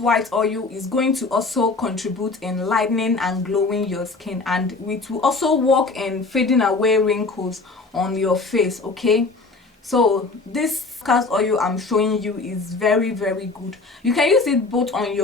white oil is going to also contribute in lightening and glowing your skin, and it will also work in fading away wrinkles on your face. Okay, so this castor oil I'm showing you is very good. You can use it both on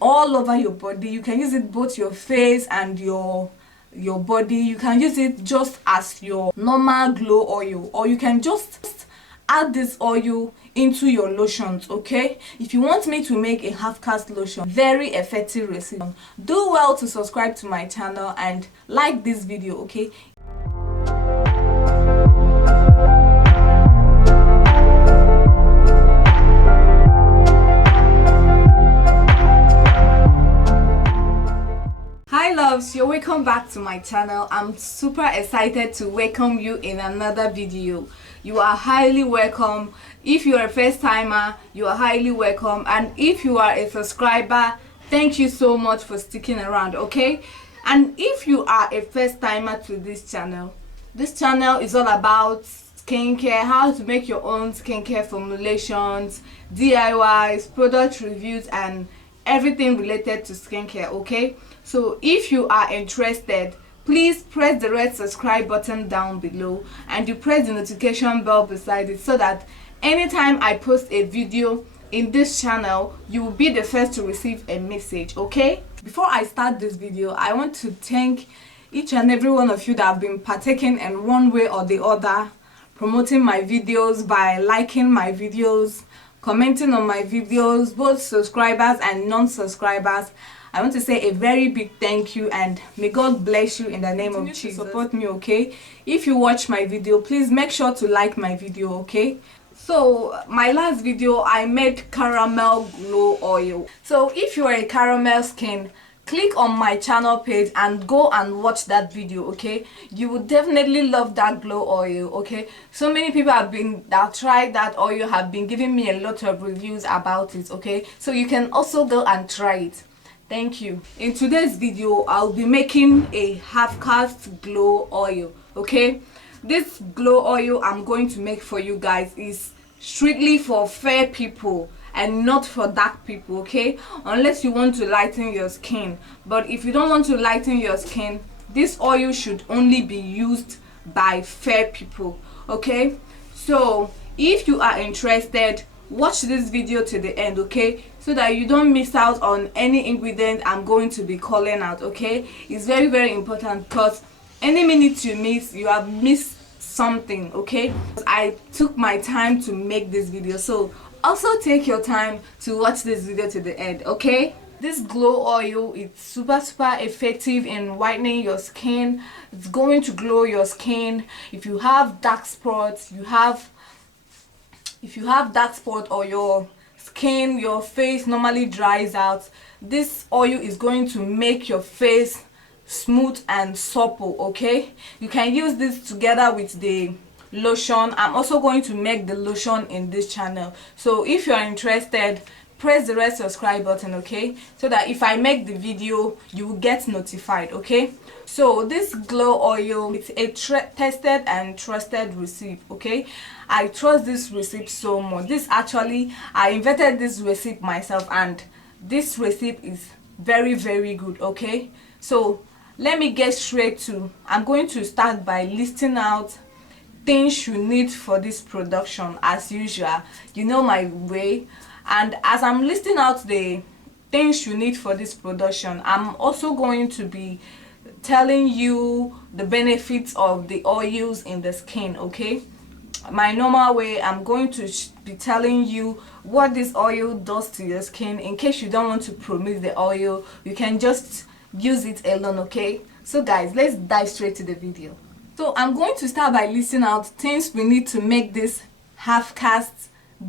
all over your body. You can use it both your face and your body. You can use it just as your normal glow oil, or you can just add this oil into your lotions. Okay, if you want me to make a half cast lotion, very effective recipe, do well to subscribe to my channel and like this video. Okay, hi loves, you're welcome back to my channel. I'm super excited to welcome you in another video. You are highly welcome. If you're a first timer, you are highly welcome, and if you are a subscriber, thank you so much for sticking around. Okay, and if you are a first timer to this channel is all about skincare, how to make your own skincare formulations, DIYs, product reviews, and everything related to skincare. Okay, so if you are interested, please press the red subscribe button down below, and you press the notification bell beside it, so that anytime I post a video in this channel, you will be the first to receive a message. Okay, before I start this video, I want to thank each and every one of you that have been partaking in one way or the other, promoting my videos by liking my videos, commenting on my videos, both subscribers and non-subscribers. I want to say a very big thank you, and may God bless you in the name of Jesus. Support me. Okay, if you watch my video, please make sure to like my video. Okay, so my last video I made caramel glow oil. So if you are a caramel skin, click on my channel page and go and watch that video. Okay, you will definitely love that glow oil. Okay, so many people that tried that oil have been giving me a lot of reviews about it. Okay, so you can also go and try it. Thank you. In today's video, I'll be making a half cast glow oil. Okay, this glow oil I'm going to make for you guys is strictly for fair people and not for dark people. Okay, unless you want to lighten your skin. But if you don't want to lighten your skin, this oil should only be used by fair people. Okay, so if you are interested, watch this video to the end. Okay, so that you don't miss out on any ingredient I'm going to be calling out. Okay, it's very important, because any minute you miss, you have missed something. Okay, I took my time to make this video, so also take your time to watch this video to the end. Okay, this glow oil is super effective in whitening your skin. It's going to glow your skin. If you have dark spots, if you have dark spot, or your skin, your face normally dries out, this oil is going to make your face smooth and supple. Okay, you can use this together with the lotion. I'm also going to make the lotion in this channel, so if you are interested, press the red subscribe button. Okay, so that if I make the video, you will get notified. Okay, so this glow oil, it's a tested and trusted recipe. Okay, I trust this recipe so much. I invented this recipe myself, and this recipe is very good. Okay, so let me get straight to, I'm going to start by listing out things you need for this production. As usual, you know my way, and as I'm listing out the things you need for this production, I'm also going to be telling you the benefits of the oils in the skin. Okay, my normal way, I'm going to be telling you what this oil does to your skin. In case you don't want to promote the oil, you can just use it alone. Okay, so guys, let's dive straight to the video. So I'm going to start by listing out things we need to make this half cast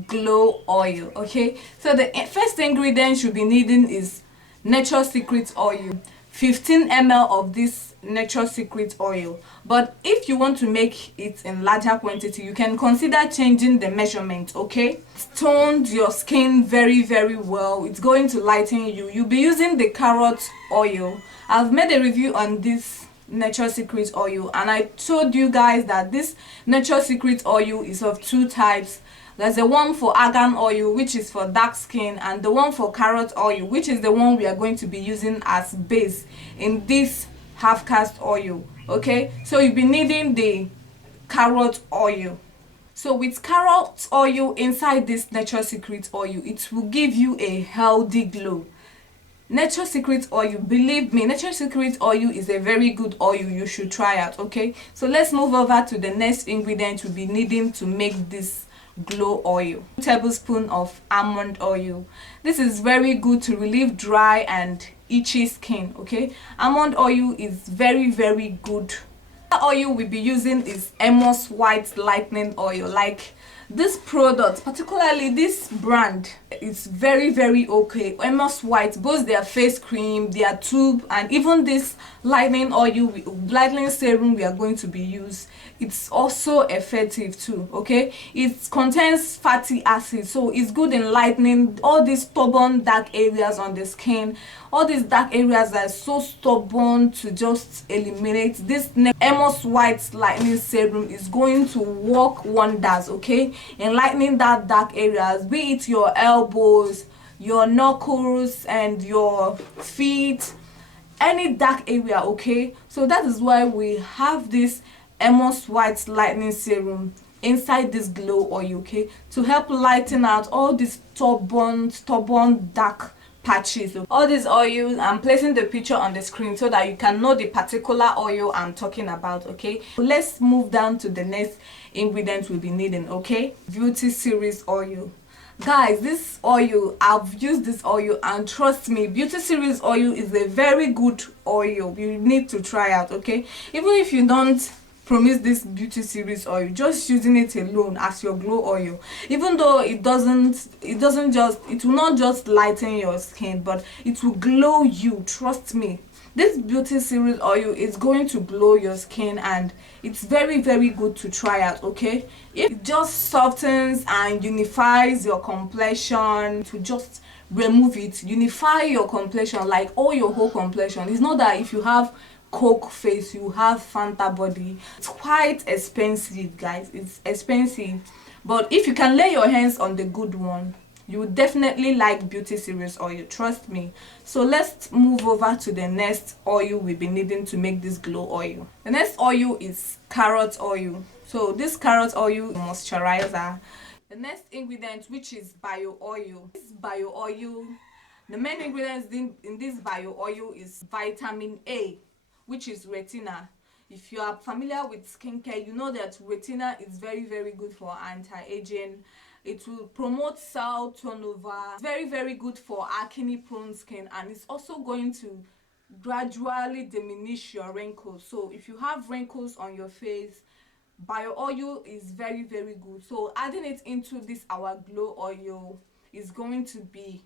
glow oil. Okay, so the first ingredient you'll be needing is Natural Secret oil. 15 ml of this Natural Secret oil. But if you want to make it in larger quantity, you can consider changing the measurement. Okay, it's toned your skin very well. It's going to lighten you. You'll be using the carrot oil. I've made a review on this Natural Secret oil, and I told you guys that this Natural Secret oil is of two types. There's the one for argan oil, which is for dark skin, and the one for carrot oil, which is the one we are going to be using as base in this half cast oil. Okay, so you'll be needing the carrot oil. So with carrot oil inside this Nature Secret oil, it will give you a healthy glow. Nature Secret oil, believe me, Nature Secret oil is a very good oil. You should try out. Okay, so let's move over to the next ingredient we'll be needing to make this glow oil. 2 tablespoons of almond oil. This is very good to relieve dry and itchy skin. Okay, almond oil is very good. The oil we'll be using is Amos White lightening oil. Like this product, particularly this brand, it's very okay. Amos White, both their face cream, their tube, and even this lightening oil, lightening serum we are going to be used, it's also effective too. Okay, it contains fatty acids, so it's good in lightening all these stubborn dark areas on the skin. All these dark areas that are so stubborn to just eliminate. This Amos White lightening serum is going to work wonders, okay, in lightening that dark areas, be it your elbows, your knuckles, and your feet, any dark area. Okay, so that is why we have this Amos White lightening serum inside this glow oil, okay, to help lighten out all these stubborn dark patches. All these oils, I'm placing the picture on the screen so that you can know the particular oil I'm talking about. Okay, let's move down to the next ingredient we'll be needing. Okay, Beauty Series oil. Guys, this oil, I've used this oil, and trust me, Beauty Series oil is a very good oil. You need to try out. Okay, even if you don't promise this Beauty Series oil, just using it alone as your glow oil, even though it will not just lighten your skin, but it will glow you. Trust me, this Beauty Series oil is going to glow your skin, and it's very good to try out. Okay, it just softens and unifies your complexion. To just remove it, unify your complexion, like all your whole complexion. It's not that if you have Coke face, you have Fanta body. It's quite expensive, guys. It's expensive, but if you can lay your hands on the good one, you would definitely like Beauty Series oil, trust me. So let's move over to the next oil we'll be needing to make this glow oil. The next oil is carrot oil. So this carrot oil moisturizer. The next ingredient, which is bio oil. This bio oil, the main ingredients in this bio oil is vitamin A, which is retina. If you are familiar with skincare, you know that retina is very good for anti-aging. It will promote cell turnover. It's very good for acne prone skin, and it's also going to gradually diminish your wrinkles. So if you have wrinkles on your face, bio oil is very good. So adding it into this our glow oil is going to be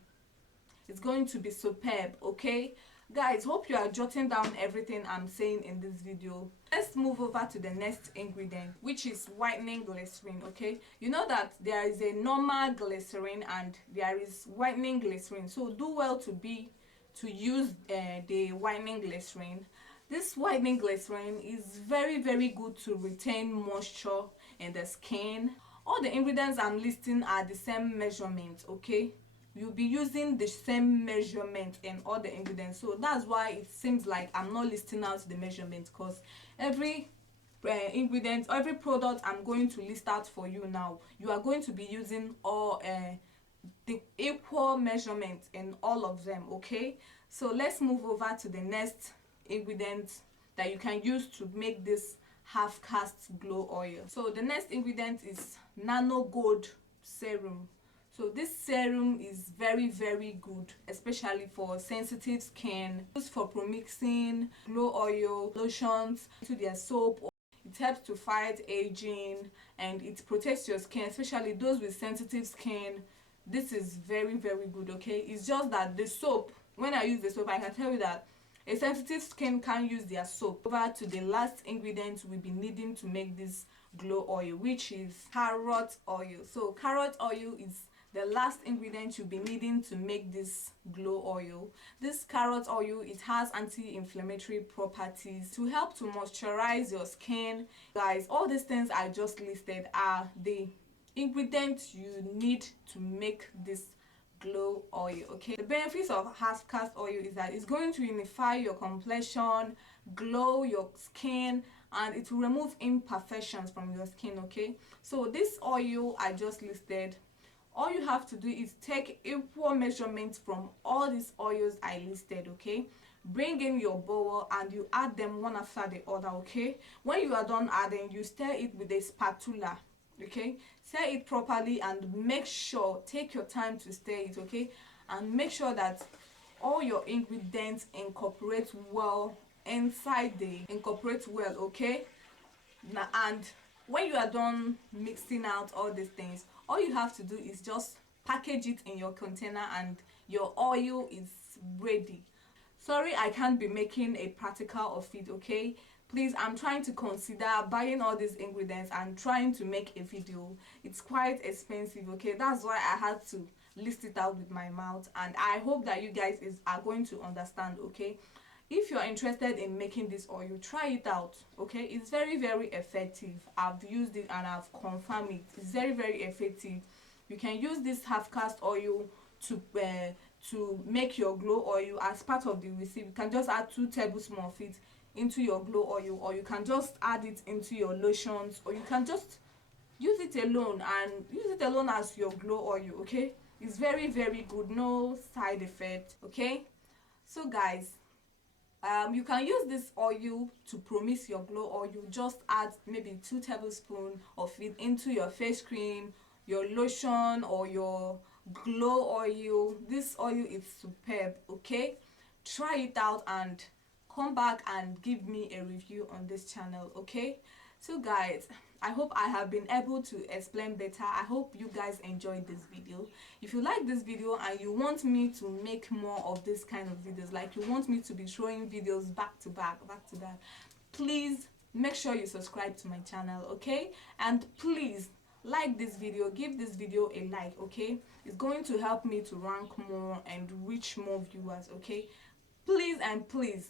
superb. Okay, guys, hope you are jotting down everything I'm saying in this video. Let's move over to the next ingredient, which is whitening glycerin. Okay, you know that there is a normal glycerin and there is whitening glycerin, so do well to use the whitening glycerin. This whitening glycerin is very good to retain moisture in the skin. All the ingredients I'm listing are the same measurement. Okay, you'll be using the same measurement in all the ingredients, so that's why it seems like I'm not listing out the measurement, because every ingredient, every product I'm going to list out for you now, you are going to be using all the equal measurement in all of them. Okay, so let's move over to the next ingredient that you can use to make this half cast glow oil. So the next ingredient is nano gold serum. So this serum is very good, especially for sensitive skin. Used for promixing glow oil lotions into their soap. It helps to fight aging, and it protects your skin, especially those with sensitive skin. This is very good. Okay, it's just that the soap, when I use the soap, I can tell you that a sensitive skin can't use their soap. Over to the last ingredient we'll be needing to make this glow oil, which is carrot oil. So carrot oil is the last ingredient you'll be needing to make this glow oil. This carrot oil, it has anti-inflammatory properties to help to moisturize your skin. Guys, all these things I just listed are the ingredients you need to make this glow oil. Okay, the benefits of half-cast oil is that it's going to unify your complexion, glow your skin, and it will remove imperfections from your skin. Okay, so this oil I just listed, all you have to do is take equal measurements from all these oils I listed. Okay, bring in your bowl and you add them one after the other. Okay, when you are done adding, you stir it with a spatula. Okay, stir it properly and make sure, take your time to stir it. Okay, and make sure that all your ingredients incorporate well inside the incorporate well. Okay, now, and when you are done mixing out all these things, all you have to do is just package it in your container and your oil is ready. Sorry, I can't be making a practical of it. Okay, please, I'm trying to consider buying all these ingredients and trying to make a video. It's quite expensive. Okay, that's why I had to list it out with my mouth, and I hope that you guys are going to understand. Okay, if you're interested in making this oil, try it out. Okay, it's very effective. I've used it and I've confirmed it. It's very effective. You can use this half cast oil to make your glow oil as part of the recipe. You can just add 2 tablespoons of it into your glow oil, or you can just add it into your lotions, or you can just use it alone as your glow oil. Okay, it's very good, no side effect. Okay, so guys, you can use this oil to promise your glow oil. Just add maybe 2 tablespoons of it into your face cream, your lotion, or your glow oil. This oil is superb. Okay, try it out and come back and give me a review on this channel. Okay, so guys, I hope I have been able to explain better. I hope you guys enjoyed this video. If you like this video and you want me to make more of this kind of videos, like you want me to be showing videos back to back, please make sure you subscribe to my channel. Okay, and please like this video, give this video a like. Okay, it's going to help me to rank more and reach more viewers. Okay, please and please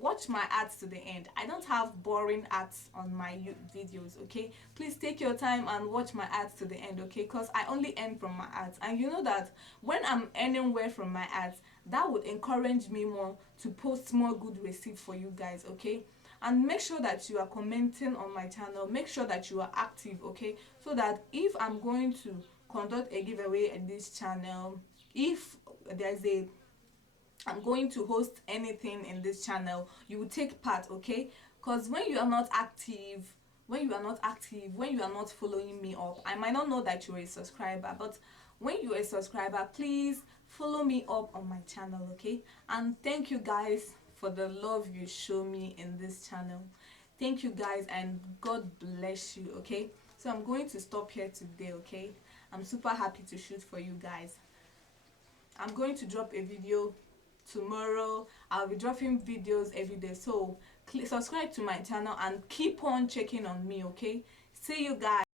watch my ads to the end. I don't have boring ads on my videos. Okay, please take your time and watch my ads to the end. Okay, because I only earn from my ads, and you know that when I'm earning well from my ads, that would encourage me more to post more good receipts for you guys. Okay, and make sure that you are commenting on my channel, make sure that you are active. Okay, so that if I'm going to conduct a giveaway in this channel, if there's a I'm going to host anything in this channel, you will take part. Okay, because when you are not active, when you are not following me up, I might not know that you're a subscriber. But when you're a subscriber, please follow me up on my channel. Okay, and thank you guys for the love you show me in this channel. Thank you guys, and God bless you. Okay, so I'm going to stop here today. Okay, I'm super happy to shoot for you guys. I'm going to drop a video tomorrow. I'll be dropping videos every day, so subscribe to my channel and keep on checking on me. Okay, see you guys.